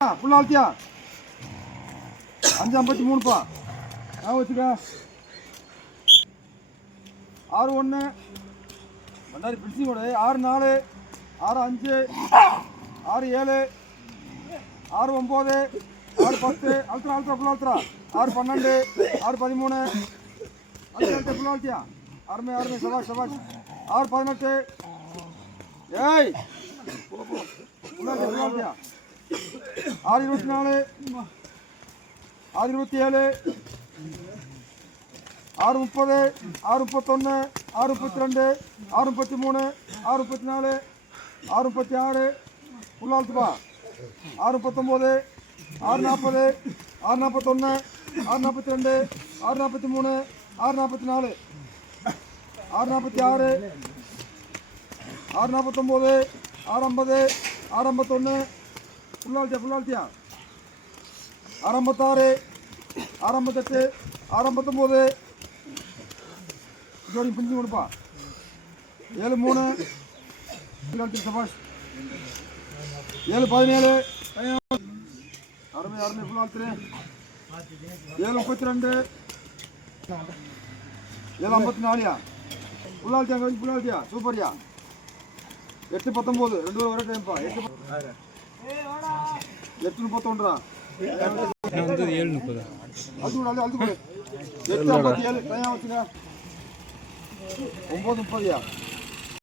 ஃபுல்லா அழுத்தியா 5:53பா வச்சுக்க 6:1 ரெண்டாவது பிடிச்சி கூட 6:4 6:5 6:7 6:9 6:10 அழுத்துறா ஃபுல்லா அழுத்துறா 6:12 6:13 அழுத்த ஃபுல்லா அழுத்தியா அருமை சபாஷ் 6:18 ஏய் ஃபுல்லா அழுத்தியா 6:24 6:27 6:30 6:31 6:32 6:33 6:34 6:36 ஃபுல்லா அழுத்துப்பா 6:19 6:40 6:41 6:42 6:43 6:44 6:46 6:49 6:50 6:51 ஃபுல்லா அழுத்தியா 6:56 6:58 6:59 ஜோடி பிஞ்சு கொடுப்பா 7:3 சபாஷ் 7:17 அருமை ஃபுல்லா அழுத்துறேன் 7:32 7:54 ஃபுல்லா அழுத்தியா சூப்பர்யா 8:19 ரெண்டு ஒரே டைம்ப்பா 8:31 7:30 அது கூட 8:57 டைம் வச்சுங்க 9:30